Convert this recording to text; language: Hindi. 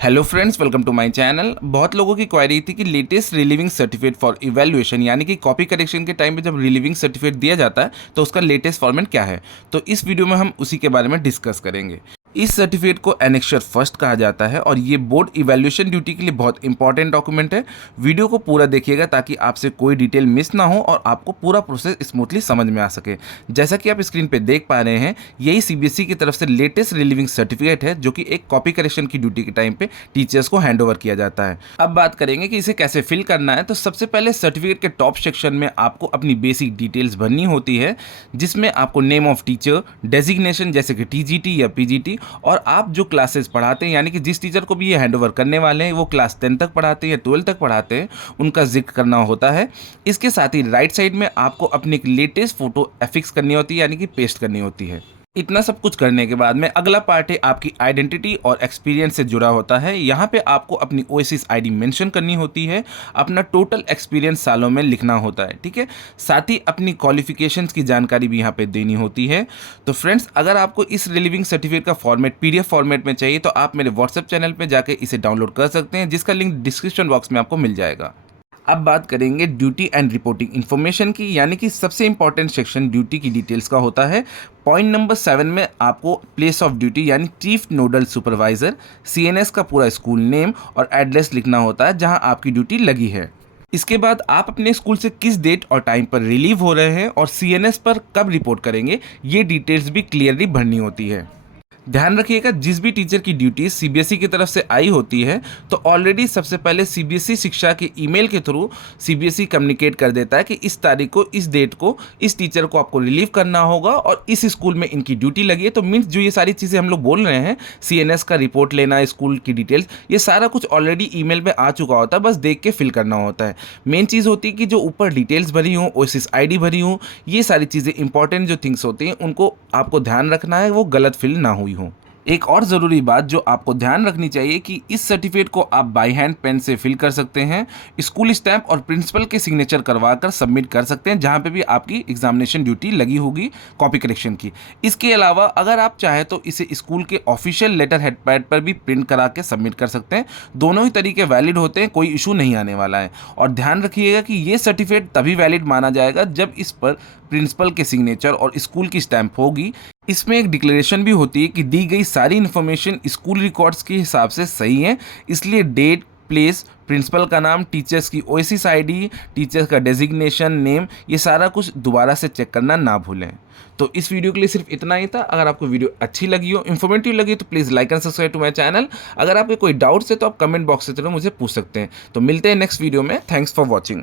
Hello friends, welcome to my channel. बहुत लोगों की क्वेरी थी कि latest relieving certificate for evaluation यानी कि कॉपी करेक्शन के टाइम पे जब रिलीविंग सर्टिफिकेट दिया जाता है तो उसका लेटेस्ट फॉर्मेट क्या है। तो इस वीडियो में हम उसी के बारे में डिस्कस करेंगे। इस सर्टिफिकेट को एनेक्चर फर्स्ट कहा जाता है और ये बोर्ड इवैल्यूएशन ड्यूटी के लिए बहुत इंपॉर्टेंट डॉक्यूमेंट है। वीडियो को पूरा देखिएगा ताकि आपसे कोई डिटेल मिस ना हो और आपको पूरा प्रोसेस स्मूथली समझ में आ सके। जैसा कि आप स्क्रीन पे देख पा रहे हैं, यही सीबीएसई की तरफ से लेटेस्ट रिलीविंग सर्टिफिकेट है जो कि एक कॉपी करेक्शन की ड्यूटी के टाइम पे टीचर्स को हैंड ओवर किया जाता है। अब बात करेंगे कि इसे कैसे फिल करना है। तो सबसे पहले सर्टिफिकेट के टॉप सेक्शन में आपको अपनी बेसिक डिटेल्स भरनी होती है, जिसमें आपको नेम ऑफ टीचर, डेजिग्नेशन जैसे कि टीजीटी या पीजीटी, और आप जो क्लासेस पढ़ाते हैं यानी कि जिस टीचर को भी ये हैंड ओवर करने वाले हैं वो क्लास 10 तक पढ़ाते हैं या 12 तक पढ़ाते हैं, उनका जिक्र करना होता है। इसके साथ ही राइट साइड में आपको अपनी एक लेटेस्ट फोटो एफिक्स करनी होती है यानी कि पेस्ट करनी होती है। इतना सब कुछ करने के बाद में अगला पार्ट है आपकी आइडेंटिटी और एक्सपीरियंस से जुड़ा होता है। यहाँ पे आपको अपनी ओएसिस आईडी मेंशन करनी होती है, अपना टोटल एक्सपीरियंस सालों में लिखना होता है, ठीक है। साथ ही अपनी क्वालिफिकेशंस की जानकारी भी यहाँ पे देनी होती है। तो फ्रेंड्स, अगर आपको इस रिलीविंग सर्टिफिकेट का फॉर्मेट पीडीएफ फॉर्मेट में चाहिए तो आप मेरे व्हाट्सएप चैनल पर जाकर इसे डाउनलोड कर सकते हैं, जिसका लिंक डिस्क्रिप्शन बॉक्स में आपको मिल जाएगा। अब बात करेंगे ड्यूटी एंड रिपोर्टिंग इन्फॉर्मेशन की, यानी कि सबसे इंपॉर्टेंट सेक्शन ड्यूटी की डिटेल्स का होता है। पॉइंट नंबर 7 में आपको प्लेस ऑफ ड्यूटी यानी चीफ नोडल सुपरवाइजर, सीएनएस का पूरा स्कूल नेम और एड्रेस लिखना होता है जहां आपकी ड्यूटी लगी है। इसके बाद आप अपने स्कूल से किस डेट और टाइम पर रिलीव हो रहे हैं और सीएनएस पर कब रिपोर्ट करेंगे, ये डिटेल्स भी क्लियरली भरनी होती है। ध्यान रखिएगा, जिस भी टीचर की ड्यूटी सीबीएसई की तरफ से आई होती है तो ऑलरेडी सबसे पहले सीबीएसई शिक्षा के ईमेल के थ्रू सीबीएसई कम्युनिकेट कर देता है कि इस तारीख को, इस डेट को, इस टीचर को आपको रिलीव करना होगा और इस स्कूल में इनकी ड्यूटी लगी है। तो मीन्स जो ये सारी चीज़ें हम लोग बोल रहे हैं, सीएनएस का रिपोर्ट लेना, स्कूल की डिटेल्स, ये सारा कुछ ऑलरेडी ईमेल में आ चुका होता है, बस देख के फिल करना होता है। मेन चीज़ होती है कि जो ऊपर डिटेल्स भरी हों, ओएसिस आईडी भरी हों, ये सारी चीज़ें इंपॉर्टेंट जो थिंग्स होती हैं उनको आपको ध्यान रखना है, वो गलत फिल ना हुई हो। एक और ज़रूरी बात जो आपको ध्यान रखनी चाहिए कि इस सर्टिफिकेट को आप बाय हैंड पेन से फिल कर सकते हैं, स्कूल स्टैम्प और प्रिंसिपल के सिग्नेचर करवा कर सबमिट कर सकते हैं जहां पे भी आपकी एग्जामिनेशन ड्यूटी लगी होगी कॉपी करेक्शन की। इसके अलावा अगर आप चाहें तो इसे स्कूल के ऑफिशियल लेटर हेड पैड पर भी प्रिंट करा के सबमिट कर सकते हैं। दोनों ही तरीके वैलिड होते हैं, कोई इशू नहीं आने वाला है। और ध्यान रखिएगा कि ये सर्टिफिकेट तभी वैलिड माना जाएगा जब इस पर प्रिंसिपल के सिग्नेचर और स्कूल की स्टैंप होगी। इसमें एक डिक्लेरेशन भी होती है कि दी गई सारी इन्फॉर्मेशन स्कूल रिकॉर्ड्स के हिसाब से सही है, इसलिए डेट, प्लेस, प्रिंसिपल का नाम, टीचर्स की ओएसिस आईडी, टीचर्स का डेजिग्नेशन, नेम, ये सारा कुछ दोबारा से चेक करना ना भूलें। तो इस वीडियो के लिए सिर्फ इतना ही था। अगर आपको वीडियो अच्छी लगी हो, इन्फॉर्मेटिव लगी तो please like and subscribe to my channel. अगर आपके कोई डाउट्स है तो आप कमेंट बॉक्स से मुझे पूछ सकते हैं। तो मिलते हैं नेक्स्ट वीडियो में। Thanks for watching.